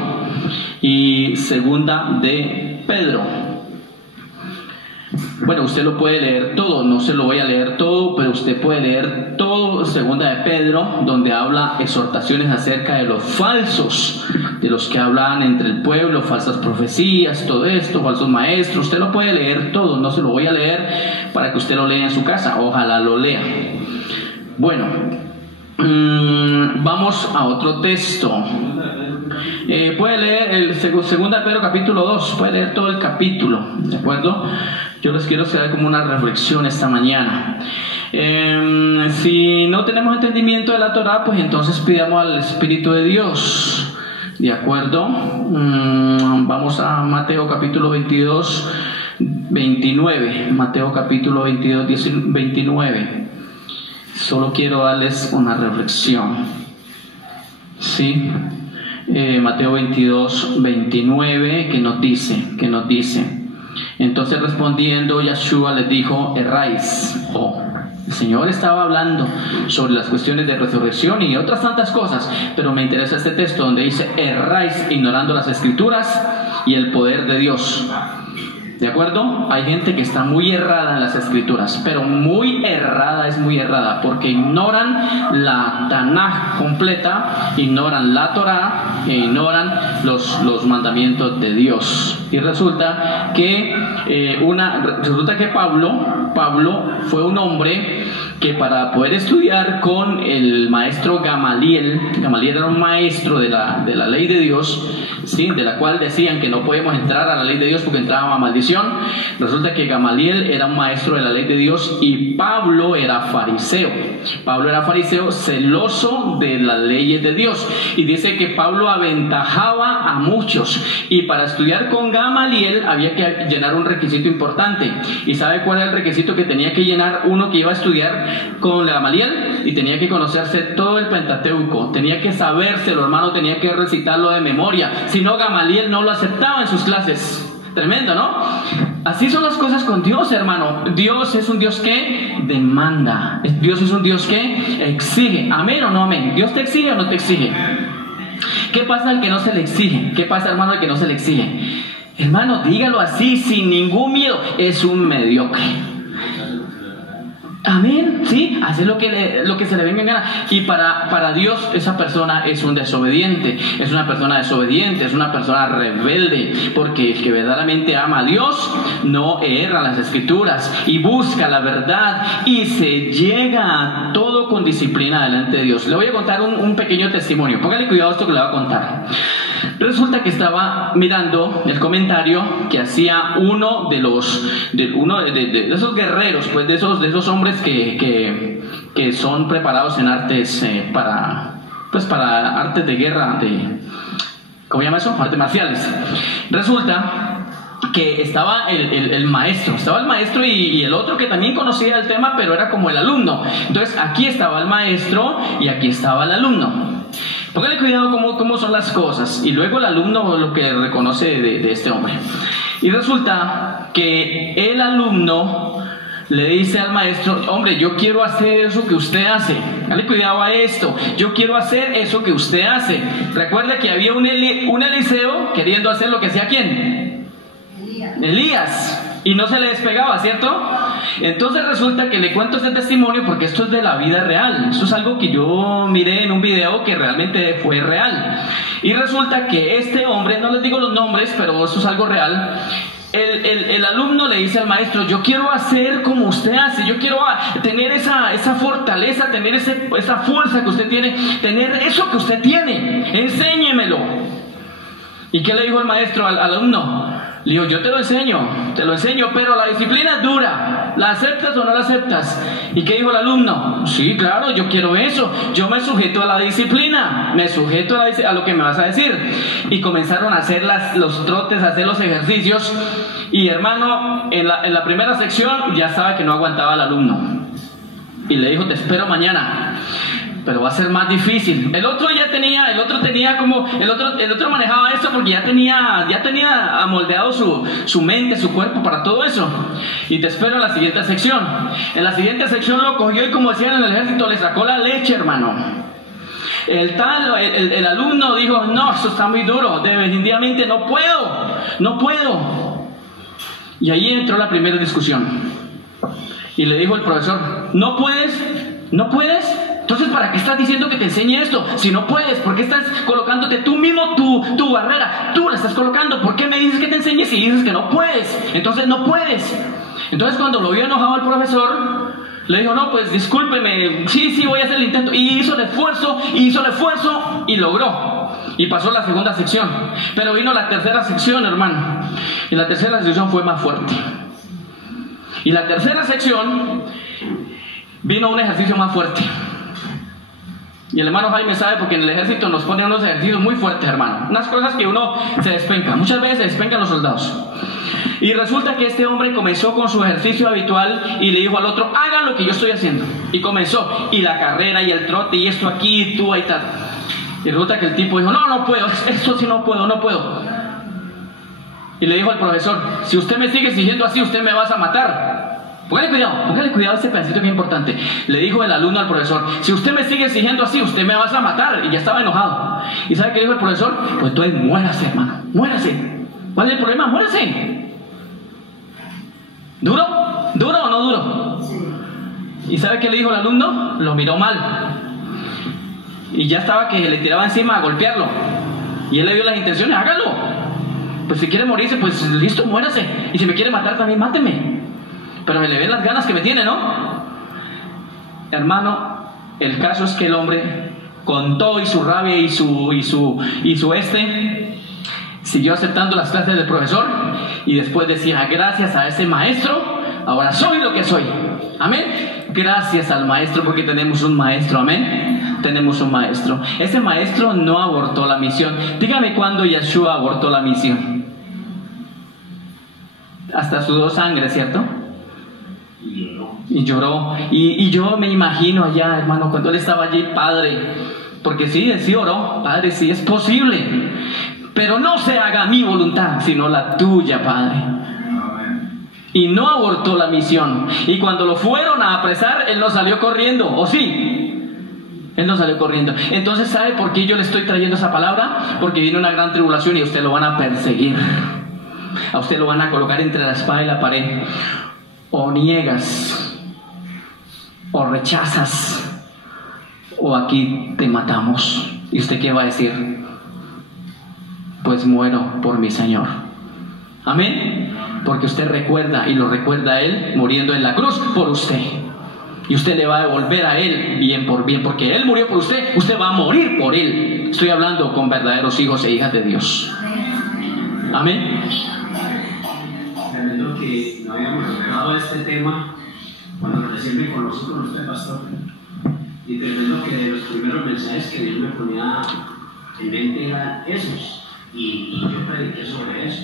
Y segunda de Pedro, bueno, usted lo puede leer todo, no se lo voy a leer todo, pero usted puede leer todo, segunda de Pedro, donde habla exhortaciones acerca de los falsos, de los que hablan entre el pueblo, falsas profecías, todo esto, falsos maestros. Usted lo puede leer todo, no se lo voy a leer para que usted lo lea en su casa, ojalá lo lea. Bueno, vamos a otro texto. Puede leer el 2 Pedro capítulo 2, puede leer todo el capítulo, ¿de acuerdo? Yo les quiero hacer como una reflexión esta mañana. Si no tenemos entendimiento de la Torah, pues entonces pidamos al Espíritu de Dios, ¿de acuerdo? Vamos a Mateo capítulo 22, 29. Mateo capítulo 22, 29. Solo quiero darles una reflexión. ¿Sí? Mateo 22, 29, que nos dice. Entonces respondiendo, Yeshua les dijo: erráis. El Señor estaba hablando sobre las cuestiones de resurrección y otras tantas cosas, pero me interesa este texto donde dice: erráis ignorando las Escrituras y el poder de Dios. ¿De acuerdo? Hay gente que está muy errada en las Escrituras, pero muy errada, porque ignoran la Tanaj completa, ignoran la Torah e ignoran los mandamientos de Dios. Y resulta que Pablo fue un hombre que, para poder estudiar con el maestro Gamaliel era un maestro de la ley de Dios, ¿sí? De la cual decían que no podíamos entrar a la ley de Dios porque entraba a maldición. Resulta que Gamaliel era un maestro de la ley de Dios y Pablo era fariseo, celoso de las leyes de Dios, y dice que Pablo aventajaba a muchos, y para estudiar con Gamaliel había que llenar un requisito importante. ¿Y sabe cuál era el requisito que tenía que llenar uno que iba a estudiar con Gamaliel? Y tenía que conocerse todo el Pentateuco, tenía que sabérselo, hermano, tenía que recitarlo de memoria, si no, Gamaliel no lo aceptaba en sus clases. Tremendo, ¿no? Así son las cosas con Dios, hermano. Dios es un Dios que demanda. Dios es un Dios que exige. ¿Amén o no amén? ¿Dios te exige o no te exige? ¿Qué pasa al que no se le exige? ¿Qué pasa, hermano, al que no se le exige? Hermano, dígalo así, sin ningún miedo: es un mediocre. Amén, ¿sí? Hace lo que se le venga en gana. Y para Dios esa persona es un desobediente, es una persona desobediente, es una persona rebelde, porque el que verdaderamente ama a Dios no erra las Escrituras y busca la verdad y se llega a todo con disciplina delante de Dios. Le voy a contar un pequeño testimonio. Póngale cuidado a esto que le voy a contar. Resulta que estaba mirando el comentario que hacía uno de esos guerreros, pues de esos hombres que son preparados en artes para artes de guerra, ¿cómo se llama eso? Artes marciales. Resulta que estaba el maestro y el otro que también conocía el tema, pero era como el alumno. Entonces aquí estaba el maestro y aquí estaba el alumno. Póngale cuidado cómo son las cosas. Y luego el alumno lo que reconoce de este hombre. Y resulta que el alumno le dice al maestro: hombre, yo quiero hacer eso que usted hace. Dale cuidado a esto. Yo quiero hacer eso que usted hace. Recuerda que había un Eliseo queriendo hacer lo que hacía ¿quién? Elías. Y no se le despegaba, ¿cierto? Entonces resulta que le cuento este testimonio porque esto es de la vida real. Esto es algo que yo miré en un video que realmente fue real. Y resulta que este hombre, no les digo los nombres, pero esto es algo real. El alumno le dice al maestro: yo quiero hacer como usted hace, yo quiero tener esa fortaleza, tener esa fuerza que usted tiene, tener eso que usted tiene, enséñemelo. ¿Y qué le dijo el maestro al alumno? Le dijo: yo te lo enseño, pero la disciplina es dura. ¿La aceptas o no la aceptas? ¿Y qué dijo el alumno? Sí, claro, yo quiero eso. Yo me sujeto a la disciplina, a lo que me vas a decir. Y comenzaron a hacer los trotes, a hacer los ejercicios. Y hermano, en la primera sección ya estaba que no aguantaba el alumno. Y le dijo: te espero mañana. Pero va a ser más difícil. El otro manejaba esto porque ya tenía amoldeado su mente, su cuerpo para todo eso. Y te espero en la siguiente sección. En la siguiente sección lo cogió y, como decían en el ejército, le sacó la leche, hermano. El alumno dijo: no, esto está muy duro, definitivamente no puedo. Y ahí entró la primera discusión. Y le dijo el profesor: ¿no puedes? Entonces, ¿para qué estás diciendo que te enseñe esto? Si no puedes, ¿por qué estás colocándote tú mismo tu barrera? Tú la estás colocando. ¿Por qué me dices que te enseñe si dices que no puedes? Entonces no puedes. Entonces, cuando lo vio enojado el profesor, le dijo: no, pues discúlpeme, sí, voy a hacer el intento. Y hizo el esfuerzo y logró. Y pasó la segunda sección. Pero vino la tercera sección, hermano. Y la tercera sección fue más fuerte. Y la tercera sección vino un ejercicio más fuerte. Y el hermano Jaime sabe, porque en el ejército nos ponen unos ejercicios muy fuertes, hermano. Unas cosas que uno se despenca. Muchas veces se despencan los soldados. Y resulta que este hombre comenzó con su ejercicio habitual y le dijo al otro, haga lo que yo estoy haciendo. Y comenzó. Y la carrera y el trote y esto aquí y tú ahí tal. Y resulta que el tipo dijo, no puedo, esto sí no puedo. Y le dijo al profesor, si usted me sigue exigiendo así, usted me vas a matar. Póngale cuidado a este pedacito que es importante. Le dijo el alumno al profesor, si usted me sigue exigiendo así, usted me vas a matar. Y ya estaba enojado. ¿Y sabe qué dijo el profesor? Pues entonces muérase, hermano, muérase. ¿Cuál es el problema? Muérase. ¿Duro? ¿Duro o no duro? ¿Y sabe qué le dijo el alumno? Lo miró mal. Y ya estaba que le tiraba encima a golpearlo. Y él le dio las intenciones, hágalo. Pues si quiere morirse, pues listo, muérase. Y si me quiere matar también, máteme. Pero me le ven las ganas que me tiene, ¿no? Hermano, el caso es que el hombre, con todo y su rabia y su siguió aceptando las clases del profesor y después decía, gracias a ese maestro, ahora soy lo que soy. Amén. Gracias al maestro, porque tenemos un maestro. Amén. Tenemos un maestro. Ese maestro no abortó la misión. Dígame cuándo Yeshua abortó la misión. Hasta sudó sangre, ¿cierto? Y lloró. Y yo me imagino allá, hermano, cuando él estaba allí, Padre, porque sí oró, Padre, sí es posible, pero no se haga mi voluntad, sino la tuya, Padre. Y no abortó la misión. Y cuando lo fueron a apresar, él no salió corriendo, ¿o sí? Él no salió corriendo. Entonces, ¿sabe por qué yo le estoy trayendo esa palabra? Porque viene una gran tribulación y a usted lo van a perseguir. A usted lo van a colocar entre la espada y la pared. O niegas, o rechazas, o aquí te matamos. ¿Y usted qué va a decir? Pues muero por mi Señor. Amén. Porque usted recuerda, y lo recuerda a Él muriendo en la cruz por usted. Y usted le va a devolver a Él bien por bien, porque Él murió por usted, usted va a morir por Él. Estoy hablando con verdaderos hijos e hijas de Dios. Amén. Tremendo que no habíamos tocado este tema cuando recién me conocí con usted, pastor. Y tremendo que de los primeros mensajes que Dios me ponía en mente eran esos. Y yo prediqué sobre eso.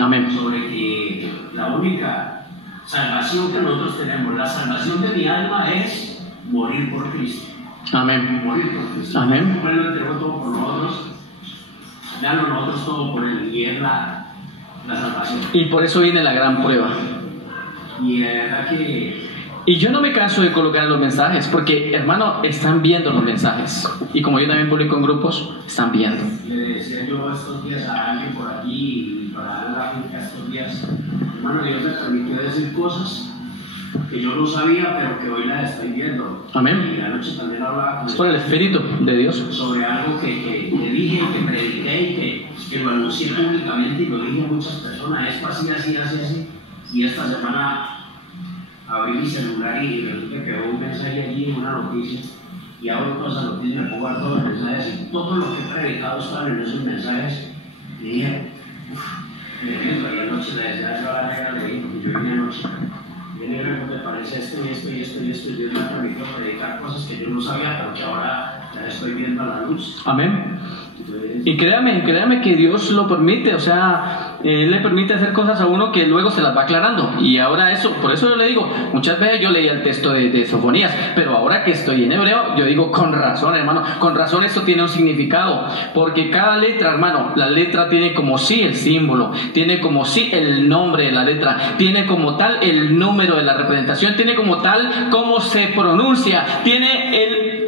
Amén. Sobre que la única salvación que nosotros tenemos, la salvación de mi alma, es morir por Cristo. Amén. Morir por Cristo. Amén. Él lo entregó todo por nosotros, danos nosotros todo por Él, y es la salvación. Y por eso viene la gran prueba. Y la verdad que... Y yo no me canso de colocar los mensajes, porque, hermano, están viendo los mensajes. Y como yo también publico en grupos, están viendo. Le decía yo estos días a alguien por aquí, y para la finca estos días, hermano, Dios me permitió decir cosas que yo no sabía, pero que hoy las estoy viendo. Amén. Y anoche también hablaba con Es por el Espíritu de Dios. sobre algo que dije, que prediqué y que lo anuncié públicamente y lo dije a muchas personas. Esto así. Y esta semana abrí mi celular y resulta que veo un mensaje allí, una noticia, y abro todas esas noticias, me pongo a todos los mensajes y todo lo que he predicado estaba en esos mensajes. Y dije, me entro, y anoche le decía yo a la reina, le dije, porque yo vine anoche, me parece esto y Dios me ha permitido predicar cosas que yo no sabía, pero que ahora las estoy viendo a la luz. Amén. Y créame que Dios lo permite, o sea, Él le permite hacer cosas a uno que luego se las va aclarando. Y ahora eso, por eso yo le digo, muchas veces yo leía el texto de Sofonías, pero ahora que estoy en hebreo, yo digo, con razón, hermano, con razón esto tiene un significado, porque cada letra, hermano, la letra tiene como sí el símbolo, tiene como sí el nombre de la letra, tiene como tal el número de la representación, tiene como tal cómo se pronuncia, tiene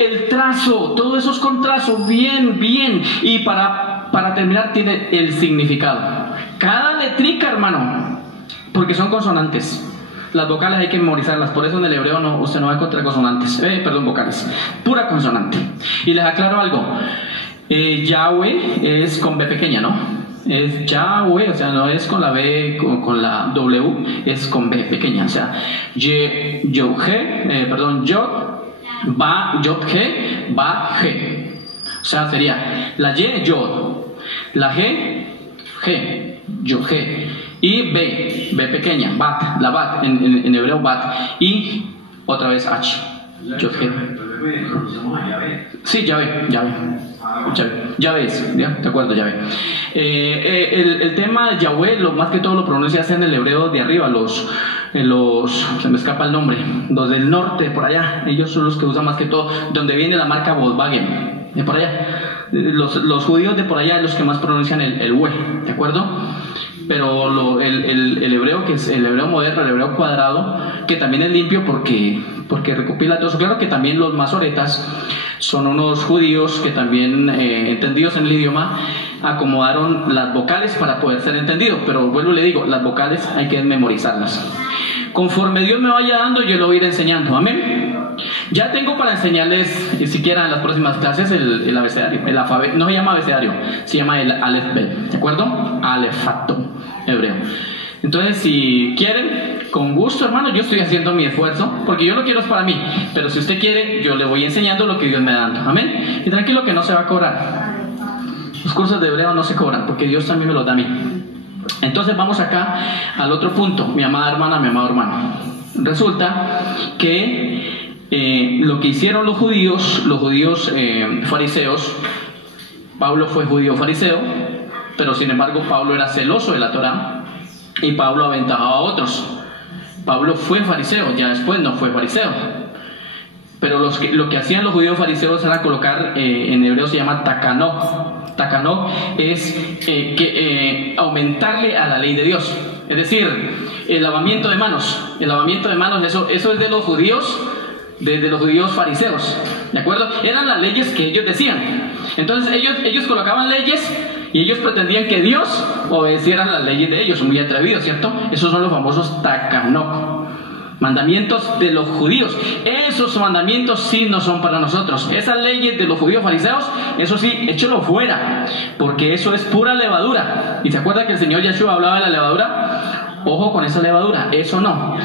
el trazo, todo eso es con trazo, bien, y para terminar tiene el significado. Cada letrica, hermano, porque son consonantes. Las vocales hay que memorizarlas, por eso en el hebreo no, usted no va a encontrar consonantes, vocales, pura consonante. Y les aclaro algo, Yahweh es con B pequeña, ¿no? Es Yahweh, o sea, no es con la B, con la W, es con B pequeña, o sea, Yod, Ba, Yod, He, Ba, He. O sea, sería la Y, yod, la G, yod, G, y B pequeña, bat, la bat, en hebreo bat, y otra vez H, yod, G. Sí, Yahvé. Yahvé es, ¿ya? De acuerdo, Yahvé. El tema de Yahvé, lo más que todo lo pronuncias en el hebreo de arriba, se me escapa el nombre, los del norte, por allá, ellos son los que usan más que todo, donde viene la marca Volkswagen, de por allá. Los judíos de por allá son los que más pronuncian el we, ¿de acuerdo? Pero el hebreo, que es el hebreo moderno, el hebreo cuadrado, que también es limpio porque recopila todo eso. Claro que también los masoretas son unos judíos que también, entendidos en el idioma, acomodaron las vocales para poder ser entendidos, pero vuelvo y le digo, las vocales hay que memorizarlas. Conforme Dios me vaya dando, yo lo voy a ir enseñando, amén. Ya tengo para enseñarles, siquiera en las próximas clases, el abecedario, el alfabeto. No se llama abecedario, se llama el Aleph Bet, ¿de acuerdo? Alefato, hebreo. Entonces, si quieren, con gusto, hermano, yo estoy haciendo mi esfuerzo, porque yo lo quiero es para mí, pero si usted quiere, yo le voy enseñando lo que Dios me da dando, amén. Y tranquilo que no se va a cobrar. Los cursos de hebreo no se cobran, porque Dios también me los da a mí. Entonces vamos acá al otro punto, mi amada hermana, mi amado hermano. Resulta que lo que hicieron los judíos fariseos, Pablo fue judío fariseo, pero sin embargo Pablo era celoso de la Torá y Pablo aventajaba a otros. Pablo fue fariseo, ya después no fue fariseo, pero lo que hacían los judíos fariseos era colocar, en hebreo se llama takanot. Takanot es aumentarle a la ley de Dios, es decir, el lavamiento de manos. El lavamiento de manos, eso es de los judíos, de los judíos fariseos, ¿de acuerdo? Eran las leyes que ellos decían. Entonces ellos colocaban leyes y ellos pretendían que Dios obedeciera las leyes de ellos. Muy atrevidos, ¿cierto? Esos son los famosos takanot, mandamientos de los judíos. Esos mandamientos sí no son para nosotros. Esas leyes de los judíos fariseos, eso sí, échalo fuera, porque eso es pura levadura. ¿Y se acuerda que el Señor Yeshua hablaba de la levadura? Ojo con esa levadura, eso no.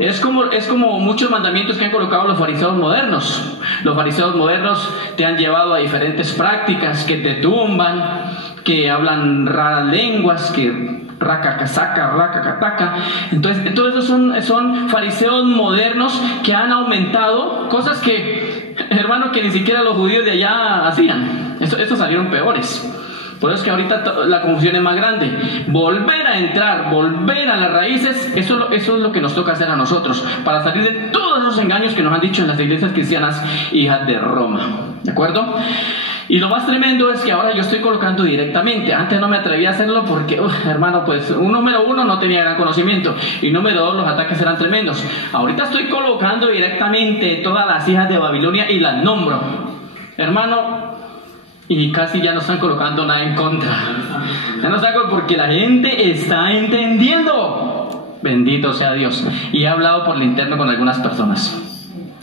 Es como muchos mandamientos que han colocado los fariseos modernos. Los fariseos modernos te han llevado a diferentes prácticas que te tumban, que hablan raras lenguas, que racacasaca, racacataca. Entonces esos son fariseos modernos que han aumentado cosas que, hermano, que ni siquiera los judíos de allá hacían. Estos salieron peores. Por eso es que ahorita la confusión es más grande. Volver a entrar, volver a las raíces, eso es lo que nos toca hacer a nosotros, para salir de todos esos engaños que nos han dicho en las iglesias cristianas hijas de Roma. ¿De acuerdo? Y lo más tremendo es que ahora yo estoy colocando directamente. Antes no me atrevía a hacerlo porque, hermano, pues número uno, no tenía gran conocimiento, y número dos, los ataques eran tremendos. Ahorita estoy colocando directamente todas las hijas de Babilonia y las nombro, hermano, y casi ya no están colocando nada en contra. Ya no saco porque la gente está entendiendo. Bendito sea Dios. Y he hablado por el interno con algunas personas.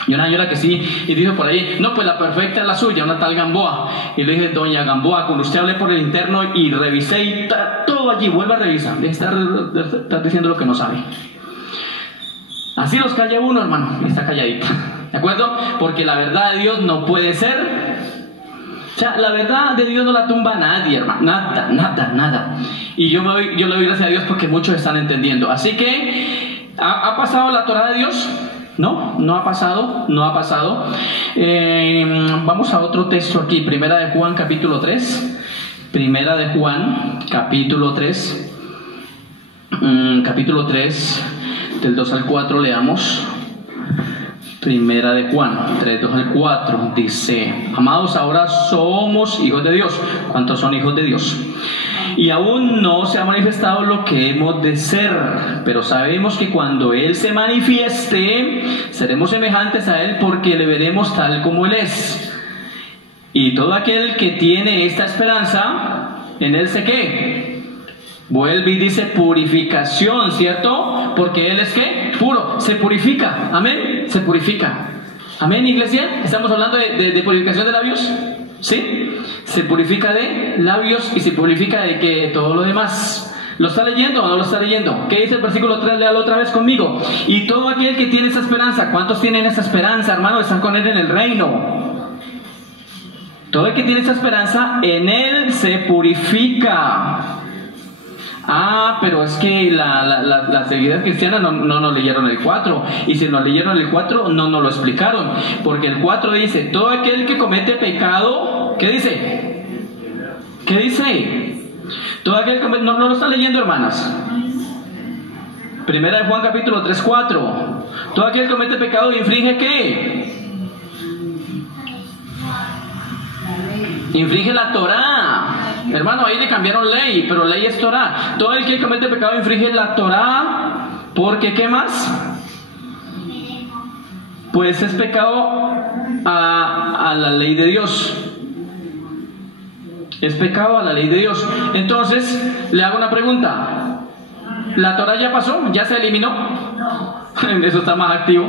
Y una señora que sí, y dijo por ahí, no, pues la perfecta es la suya, una tal Gamboa. Y le dije, doña Gamboa, cuando usted hablé por el interno y revisé y está todo allí, vuelva a revisar, está diciendo lo que no sabe. Así los calla uno, hermano, y está calladito, ¿de acuerdo? Porque la verdad de Dios no puede ser, o sea, la verdad de Dios no la tumba nadie, hermano, nada. Y yo le doy gracias a Dios porque muchos están entendiendo. Así que, ¿ha pasado la Torah de Dios? No ha pasado. Vamos a otro texto aquí, Primera de Juan capítulo 3, capítulo 3, del 2 al 4 leamos. Primera de Juan 3, 2 al 4 dice: amados, ahora somos hijos de Dios. ¿Cuántos son hijos de Dios? Y aún no se ha manifestado lo que hemos de ser, pero sabemos que cuando Él se manifieste, seremos semejantes a Él, porque le veremos tal como Él es. Y todo aquel que tiene esta esperanza, en Él se ¿qué? Vuelve y dice purificación, ¿cierto? Porque Él es ¿qué? Puro, se purifica, amén, se purifica. Amén, iglesia, estamos hablando de purificación de labios, ¿sí? Se purifica de labios y se purifica de que todo lo demás. ¿Lo está leyendo o no lo está leyendo? ¿Qué dice el versículo 3? Léalo otra vez conmigo. Y todo aquel que tiene esa esperanza. ¿Cuántos tienen esa esperanza, hermano? Están con Él en el reino. Todo el que tiene esta esperanza, en él se purifica. Pero es que las seguidas cristianas no nos leyeron el 4. Y si nos leyeron el 4, no nos lo explicaron. Porque el 4 dice, todo aquel que comete pecado, ¿qué dice? ¿Qué dice? Todo aquel que comete, no lo están leyendo, hermanas. Primera de Juan capítulo 3, 4. Todo aquel que comete pecado infringe ¿qué? Infringe la Torá. Hermano, ahí le cambiaron ley, pero ley es Torá. Todo el que comete pecado infringe la Torá, porque ¿qué más? Pues es pecado a la ley de Dios. Es pecado a la ley de Dios. Entonces, le hago una pregunta. ¿La Torá ya pasó? ¿Ya se eliminó? Eso está más activo.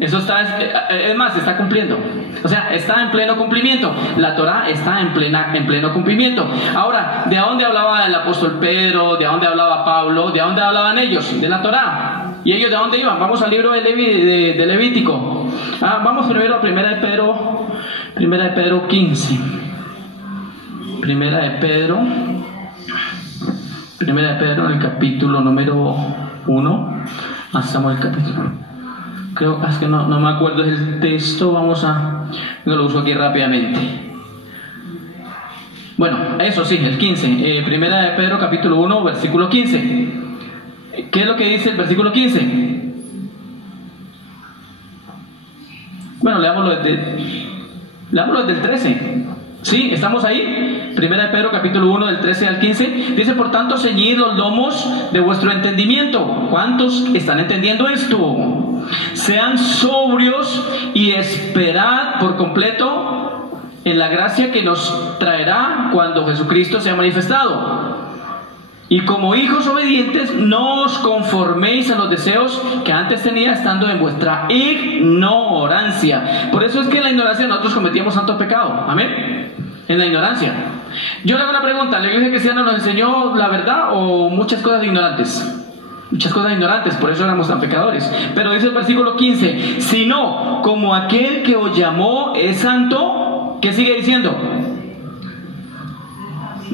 Eso está, es más, se está cumpliendo. O sea, está en pleno cumplimiento. La Torá está en pleno cumplimiento. Ahora, ¿de dónde hablaba el apóstol Pedro? ¿De dónde hablaba Pablo? ¿De dónde hablaban ellos? De la Torá. ¿Y ellos de dónde iban? Vamos al libro de Levítico. Vamos primero a Primera de Pedro 15. Primera de Pedro en el capítulo número 1. Hasta el capítulo. Creo es que no me acuerdo del texto. Yo lo uso aquí rápidamente. Bueno, eso sí, el 15. Primera de Pedro capítulo 1, versículo 15. ¿Qué es lo que dice el versículo 15? Bueno, leámoslo desde el 13. ¿Sí? ¿Estamos ahí? Primera de Pedro capítulo 1 del 13 al 15. Dice, por tanto, ceñid los lomos de vuestro entendimiento. ¿Cuántos están entendiendo esto? Sean sobrios y esperad por completo en la gracia que nos traerá cuando Jesucristo sea manifestado. Y como hijos obedientes, no os conforméis a los deseos que antes tenía estando en vuestra ignorancia. Por eso es que en la ignorancia nosotros cometíamos santo pecado. Amén. En la ignorancia. Yo le hago una pregunta. ¿La iglesia cristiana nos enseñó la verdad o muchas cosas ignorantes? Muchas cosas ignorantes, por eso éramos tan pecadores. Pero dice el versículo 15, sino como aquel que os llamó es santo. ¿Qué sigue diciendo?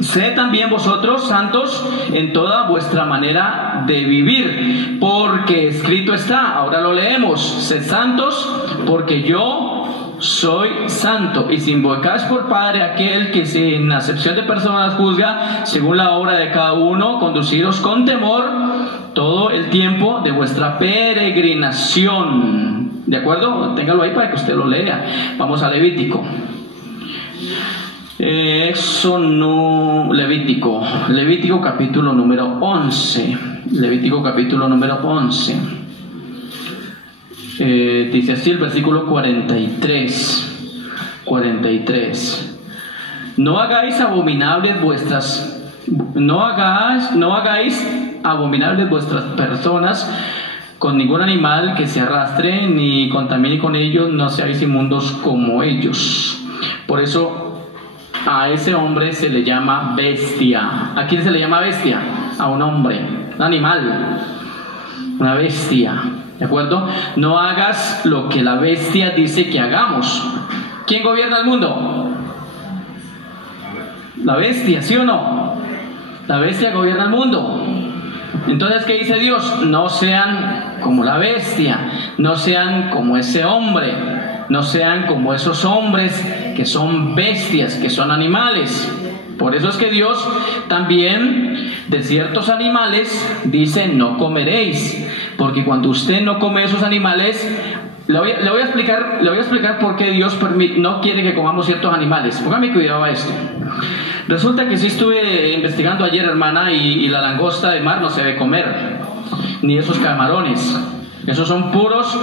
Sed también vosotros santos en toda vuestra manera de vivir, porque escrito está, ahora lo leemos, sed santos porque yo soy santo. Y si invocáis por Padre aquel que sin acepción de personas juzga según la obra de cada uno, conduciros con temor todo el tiempo de vuestra peregrinación. ¿De acuerdo? Téngalo ahí para que usted lo lea. Vamos a Levítico. Levítico capítulo número 11. Levítico capítulo número 11. Dice así el versículo 43. No hagáis abominables vuestras personas con ningún animal que se arrastre ni contamine con ellos, no seáis inmundos como ellos. Por eso a ese hombre se le llama bestia. ¿A quién se le llama bestia? A un hombre, un animal, una bestia. ¿De acuerdo? No hagas lo que la bestia dice que hagamos. ¿Quién gobierna el mundo? La bestia, ¿sí o no? La bestia gobierna el mundo. Entonces, ¿qué dice Dios? No sean como la bestia, no sean como ese hombre, no sean como esos hombres que son bestias, que son animales. Por eso es que Dios también de ciertos animales dice no comeréis, porque cuando usted no come esos animales, le voy a explicar por qué Dios no quiere que comamos ciertos animales. Póngame cuidado a esto. Resulta que sí estuve investigando ayer, hermana, y la langosta de mar no se debe comer, ni esos camarones. Esos son puros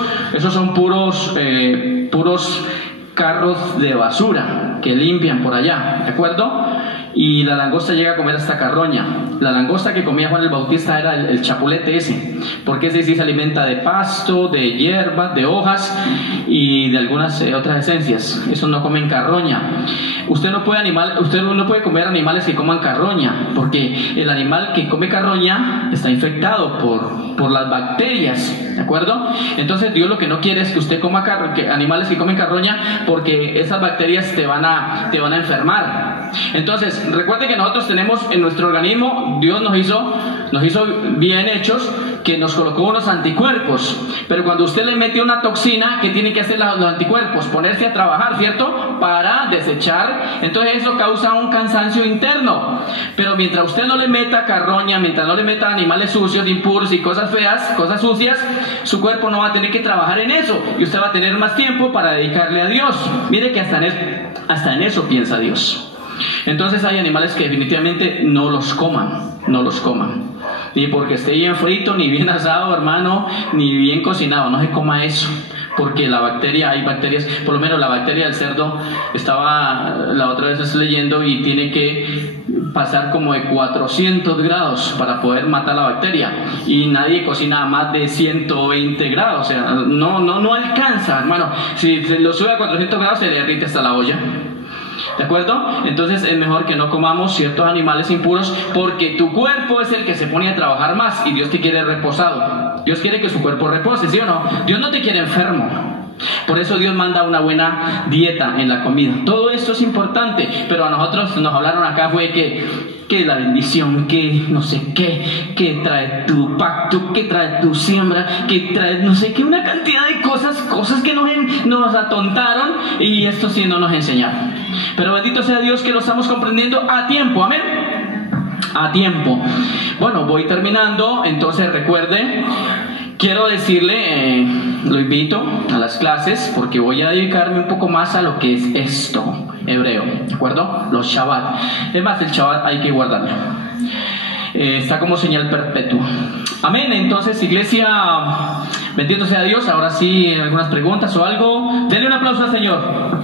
carros de basura que limpian por allá, ¿de acuerdo? y la langosta llega a comer hasta carroña. La langosta que comía Juan el Bautista era el chapulete ese, porque ese sí se alimenta de pasto, de hierbas, de hojas y de algunas otras esencias. Eso no comen carroña. Usted no puede comer animales que coman carroña, porque el animal que come carroña está infectado por las bacterias, ¿de acuerdo? Entonces Dios lo que no quiere es que usted coma animales que comen carroña, porque esas bacterias te van a enfermar. Entonces recuerde que nosotros tenemos en nuestro organismo, Dios nos hizo bien hechos, que nos colocó unos anticuerpos, pero cuando usted le mete una toxina, ¿qué tienen que hacer los anticuerpos? Ponerse a trabajar, ¿cierto? Para desechar. Entonces eso causa un cansancio interno. Pero mientras usted no le meta carroña, mientras no le meta animales sucios, impuros y cosas feas, cosas sucias, su cuerpo no va a tener que trabajar en eso, y usted va a tener más tiempo para dedicarle a Dios. Mire que hasta en eso piensa Dios. Entonces hay animales que definitivamente no los coman. Ni porque esté bien frito, ni bien asado, hermano, ni bien cocinado, no se coma eso. Porque hay bacterias, por lo menos la bacteria del cerdo, estaba la otra vez leyendo, y tiene que pasar como de 400 grados para poder matar la bacteria, y nadie cocina a más de 120 grados, o sea, no alcanza, hermano. Si se lo sube a 400 grados se derrite hasta la olla. ¿De acuerdo? Entonces es mejor que no comamos ciertos animales impuros, porque tu cuerpo es el que se pone a trabajar más, y Dios te quiere reposado. Dios quiere que su cuerpo repose, ¿sí o no? Dios no te quiere enfermo. Por eso Dios manda una buena dieta en la comida. Todo esto es importante, pero a nosotros nos hablaron acá fue que la bendición, que no sé qué, que trae tu pacto, que trae tu siembra, que trae no sé qué, una cantidad de cosas que nos atontaron, y esto sí no nos enseñaron. Pero bendito sea Dios que lo estamos comprendiendo a tiempo, amén. A tiempo. Bueno, voy terminando, entonces recuerde, quiero decirle, lo invito a las clases, porque voy a dedicarme un poco más a lo que es esto, hebreo, ¿de acuerdo? Los Shabbat. Es más, el Shabbat hay que guardarlo. Está como señal perpetua. Amén. Entonces, iglesia, bendito sea Dios. Ahora sí, algunas preguntas o algo. Denle un aplauso al Señor.